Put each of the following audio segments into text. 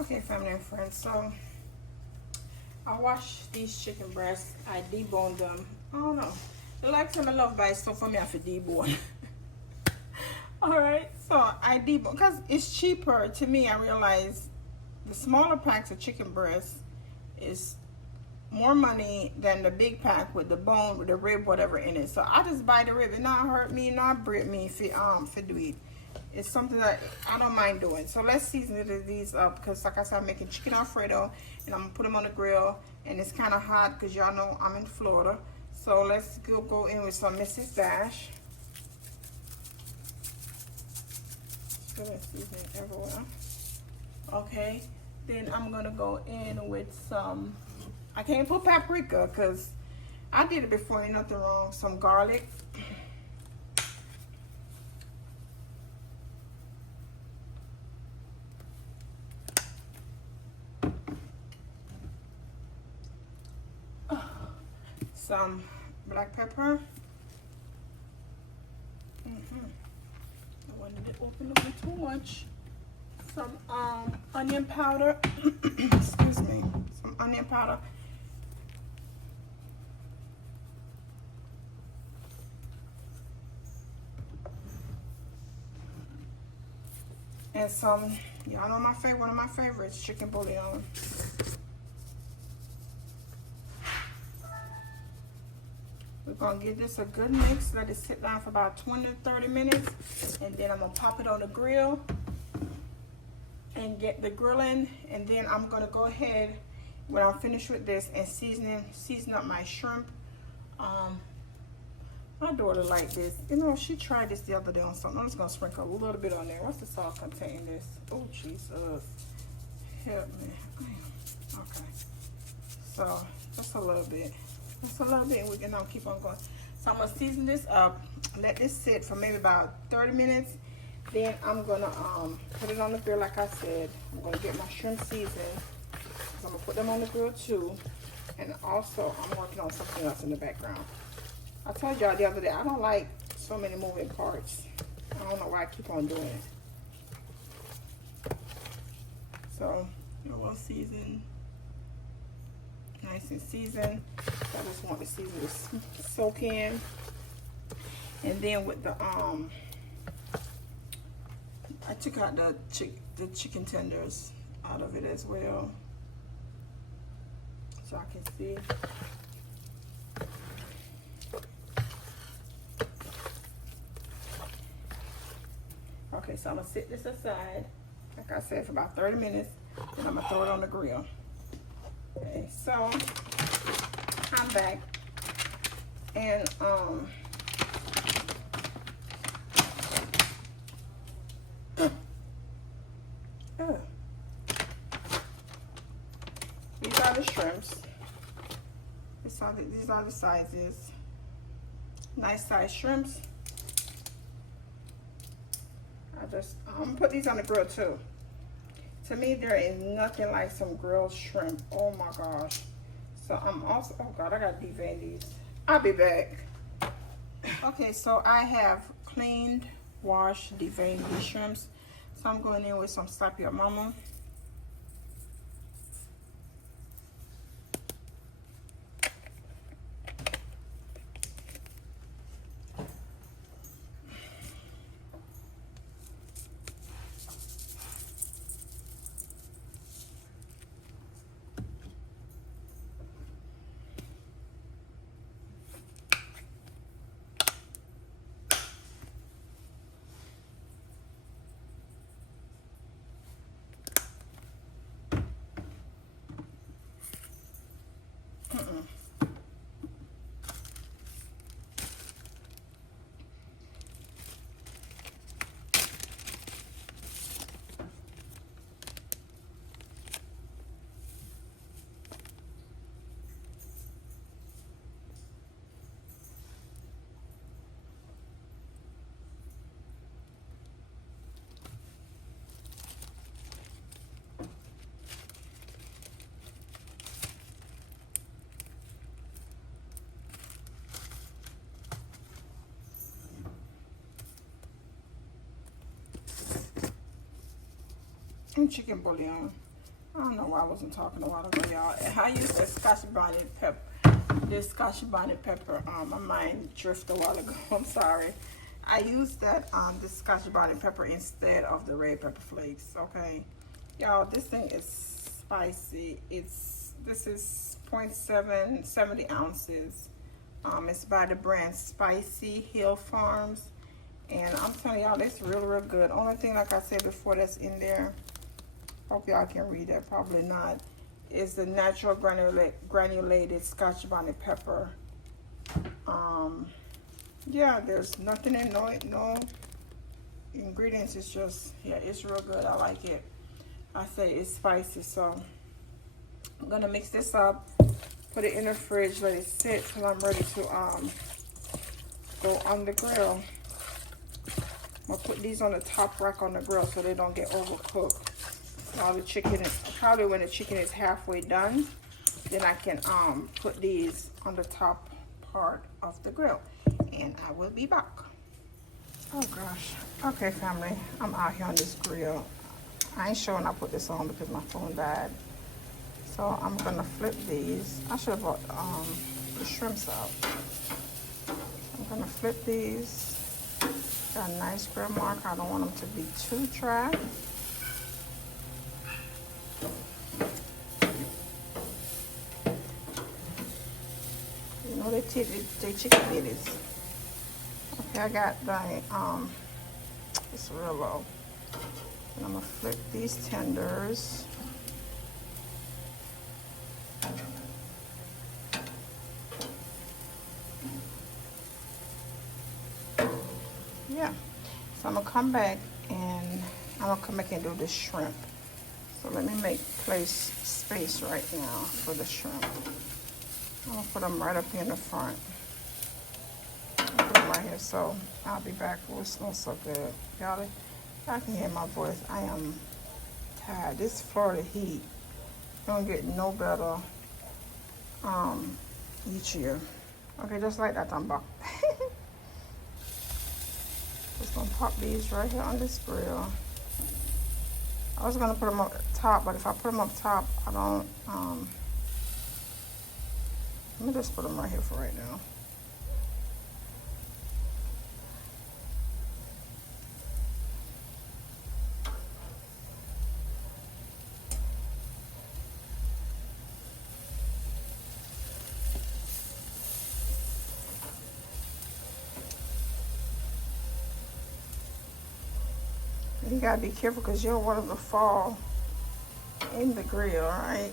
Okay, family and friends, so I washed these chicken breasts. I deboned them. I don't know. The last time I love by so for me I have to debone. Alright, so I debone because it's cheaper to me. I realize the smaller packs of chicken breasts is more money than the big pack with the bone, with the rib, whatever in it. So I just buy the rib. It not hurt me, not break me for do it. It's something that I don't mind doing. So let's season these up because like I said, I'm making chicken Alfredo and I'm gonna put them on the grill, and it's kind of hot because y'all know I'm in Florida. So let's go in with some Mrs. Dash. So let's season everywhere. Okay, then I'm gonna go in with some, I can't put paprika because I did it before, ain't nothing wrong. Some garlic. Some black pepper. I wanted to open up too much. Some onion powder. Excuse me. Some onion powder. And some, y'all know my favorite, one of my favorites, chicken bouillon. We're gonna give this a good mix, let it sit down for about 20 to 30 minutes, and then I'm gonna pop it on the grill and get the grilling, and then I'm gonna go ahead when I'm finished with this and season up my shrimp. My daughter liked this. You know, she tried this the other day on something. I'm just gonna sprinkle a little bit on there. What's the sauce contain this? Oh Jesus, help me. Okay, so just a little bit. Just a little bit, and we can now keep on going. So I'm gonna season this up, let this sit for maybe about 30 minutes. Then I'm gonna put it on the grill like I said. I'm gonna get my shrimp seasoned. So I'm gonna put them on the grill too. And also I'm working on something else in the background. I told y'all the other day, I don't like so many moving parts. I don't know why I keep on doing it. So it will season. Nice and seasoned. I just want the season to soak in. And then with the I took out the chicken tenders out of it as well, so I can see. Okay, so I'm gonna sit this aside, like I said, for about 30 minutes. Then I'm gonna throw it on the grill. Okay, so I'm back, and these are the shrimps. These are the sizes. Nice size shrimps. I'm gonna put these on the grill too. To me, there is nothing like some grilled shrimp. Oh my gosh. So I'm also, oh God, I gotta devein these. I'll be back. Okay, so I have cleaned, washed, deveined these shrimps. So I'm going in with some Slap Your Mama. And chicken bouillon. I don't know why I wasn't talking a while ago, y'all. I used the Scotch bonnet pepper. This Scotch bonnet pepper. My mind drifted a while ago. I'm sorry. I used that the Scotch bonnet pepper instead of the red pepper flakes. Okay, y'all. This thing is spicy. This is 0.70 ounces. It's by the brand Spicy Hill Farms, and I'm telling y'all, it's real good. Only thing, like I said before, that's in there, hope y'all can read that, probably not, is the natural granulated Scotch bonnet pepper. Yeah, there's nothing in, no ingredients. It's just, yeah, it's real good. I like it. I say it's spicy, so I'm gonna mix this up, put it in the fridge, let it sit till I'm ready to go on the grill. I'm gonna put these on the top rack on the grill so they don't get overcooked. While the chicken is, probably when the chicken is halfway done, then I can put these on the top part of the grill, and I will be back. Oh gosh. Okay, family, I'm out here on this grill. I ain't sure when I put this on because my phone died. So I'm gonna flip these. I should have brought the shrimps out. I'm gonna flip these. Got a nice grill mark. I don't want them to be too dry. You know they chicken titties. Okay, I got the it's real low. And I'm gonna flip these tenders. Yeah, so I'm gonna come back and do the shrimp. So let me make space right now for the shrimp. I'm gonna put them right up here in the front. Put them right here. So I'll be back. Oh, it smells so good, y'all can hear my voice. I am tired. This Florida heat don't get no better each year. Okay, just like that, I'm back. Just gonna pop these right here on this grill. I was gonna put them up top, but if I put them up top, I don't, let me just put them right here for right now. You gotta be careful because you don't want them to fall in the grill, right?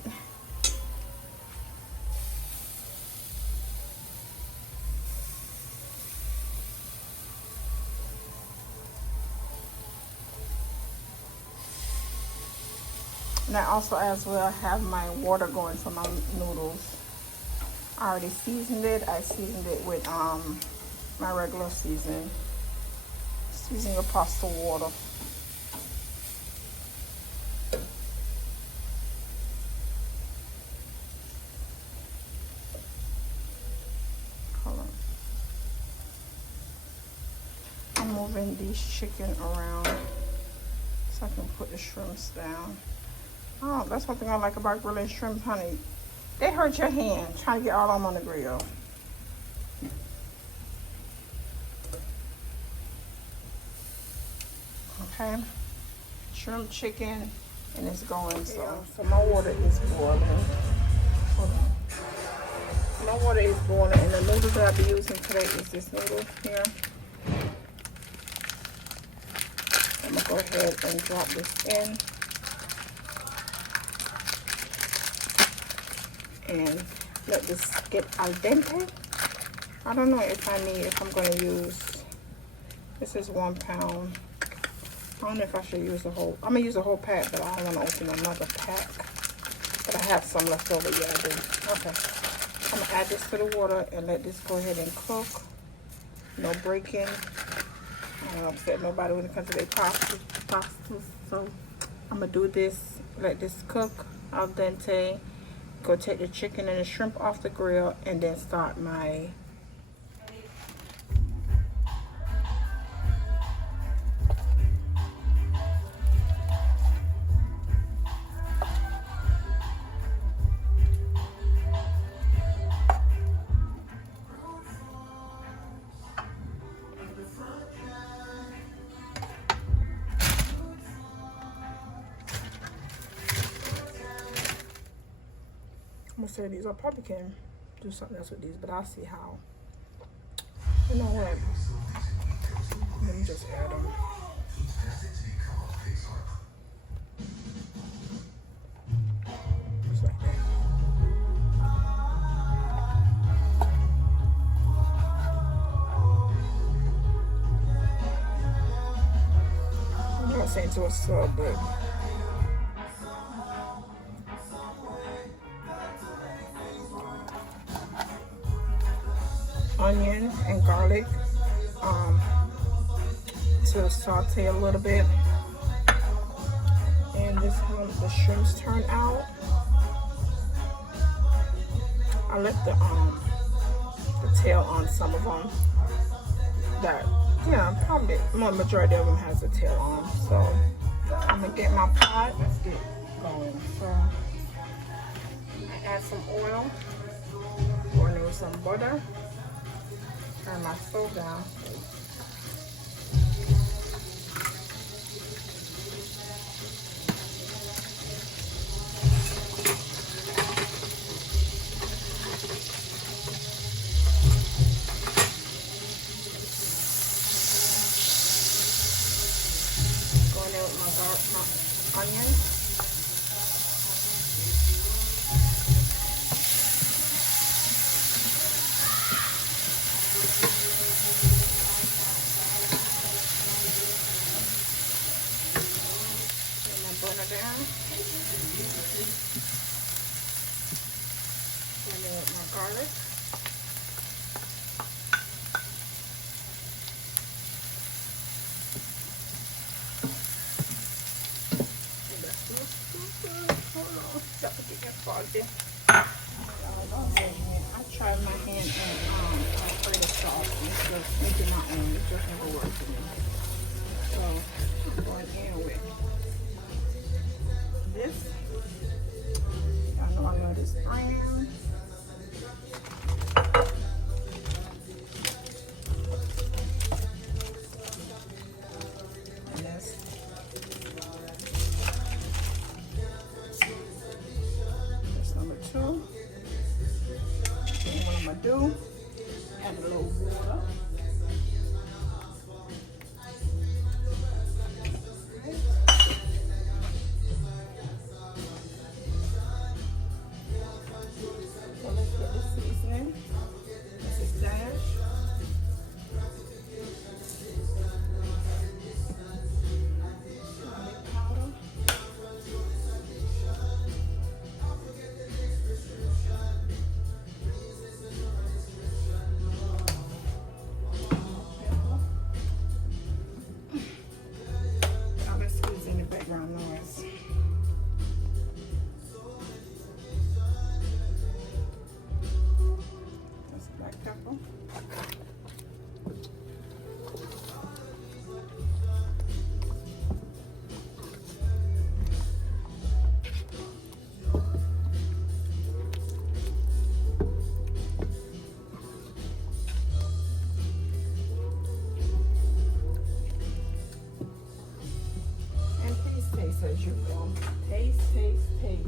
And I also as well have my water going for my noodles. I already seasoned it. I seasoned it with my regular seasoning your pasta water. I'm moving these chicken around so I can put the shrimps down. Oh, that's one thing I like about grilling shrimp, honey. They hurt your hand trying to get all of them on the grill. Okay, shrimp, chicken, and it's going. So my water is boiling. Hold on. My water is boiling, and the noodles that I'll be using today is this noodle here. I'm gonna go ahead and drop this in. And let this get al dente. I don't know if I'm going to use, this is 1 pound. I don't know if I should use the whole, I'm going to use a whole pack, but I don't want to open another pack. But I have some left over, yeah I do. Okay, I'm going to add this to the water and let this go ahead and cook. No breaking. I don't upset nobody when it comes to their pasta. So I'm going to do this, let this cook al dente. Go take the chicken and the shrimp off the grill and then start my I'm gonna say these. I probably can do something else with these, but I'll see how. You know what? Let me just add them. Just like that. I'm not saying to a sub, but onion and garlic to saute a little bit. And this is how the shrimps turn out. I left the tail on some of them. That, yeah, probably the majority of them has a tail on. So I'm gonna get my pot. Let's get going. So I add some oil, pour in with some butter. Turn my stove down. Going in with my onion. Butter down. And then with my garlic. And that smells so good. Hold on, got to get foggy. I tried my hand in Alfredo sauce and it's just making my own. It just never worked for me. So I'm going in with this. Y'all know I love this brand. And that's number 2. And what I'm gonna do, add a little water. As you will. Taste, taste, taste.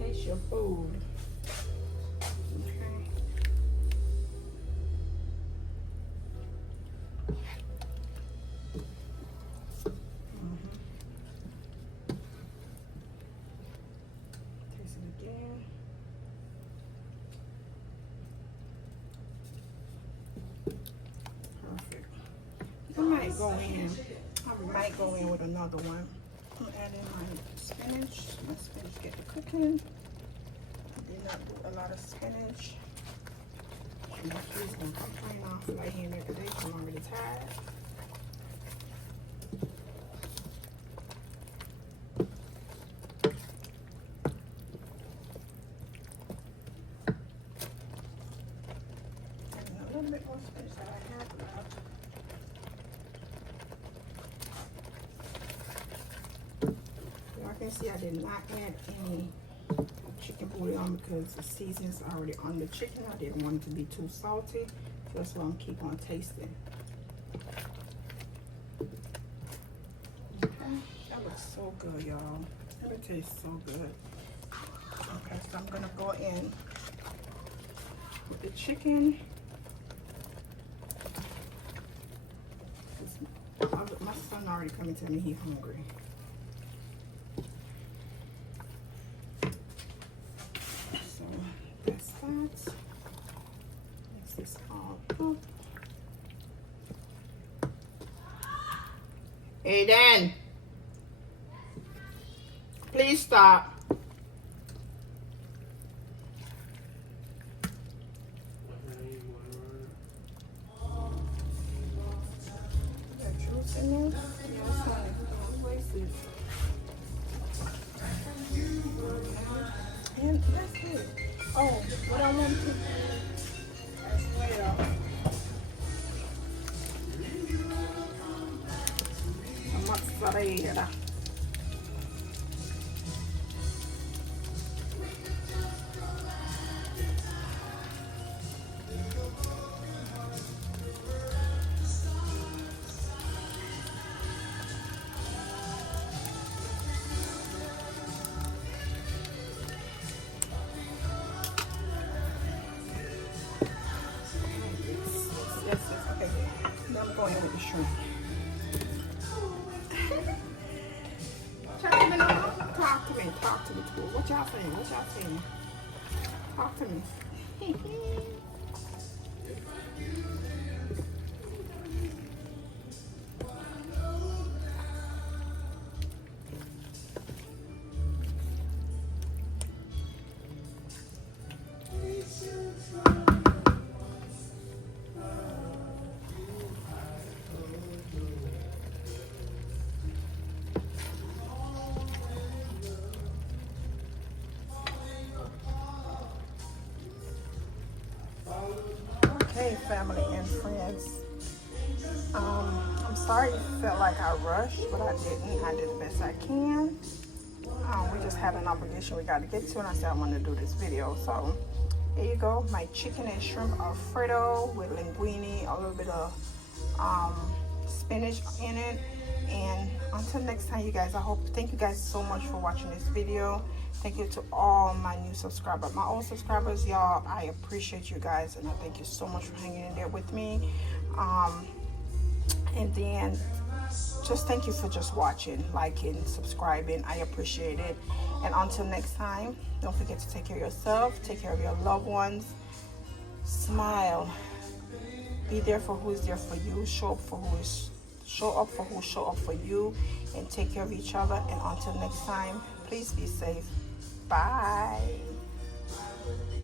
Taste your food. Okay. Taste it again. Perfect. I might go in with another one. I'm adding my spinach. My spinach get to cooking. I did not do a lot of spinach. My kids gonna complain off like here every day because I'm already tired. And a little bit more spinach that I have left. I can see I did not add any chicken bouillon because the season's already on the chicken. I didn't want it to be too salty, so that's why I'm keep on tasting. Okay, that looks so good, y'all. That tastes so good. Okay, so I'm gonna go in with the chicken. My son already coming to me he's hungry. So that's that. Mix this all up. Aiden, please stop. In there? Yeah, honey. And that's it. Oh, what I want to as well. Mozzarella. Yes, okay. Now I'm going in with the shrimp. Talk to me, too. What y'all saying? Talk to me. Hey, family and friends. I'm sorry it felt like I rushed, but I didn't. I did the best I can. We just had an obligation we got to get to, and I said I wanted to do this video. So here you go, my chicken and shrimp Alfredo with linguine, a little bit of spinach in it. And until next time, you guys, thank you guys so much for watching this video. Thank you to all my new subscribers, my old subscribers, y'all. I appreciate you guys, and I thank you so much for hanging in there with me. And then just thank you for just watching, liking, subscribing. I appreciate it. And until next time, don't forget to take care of yourself, take care of your loved ones, smile, be there for who is there for you, show up for who show up for you, and take care of each other. And until next time, please be safe. Bye.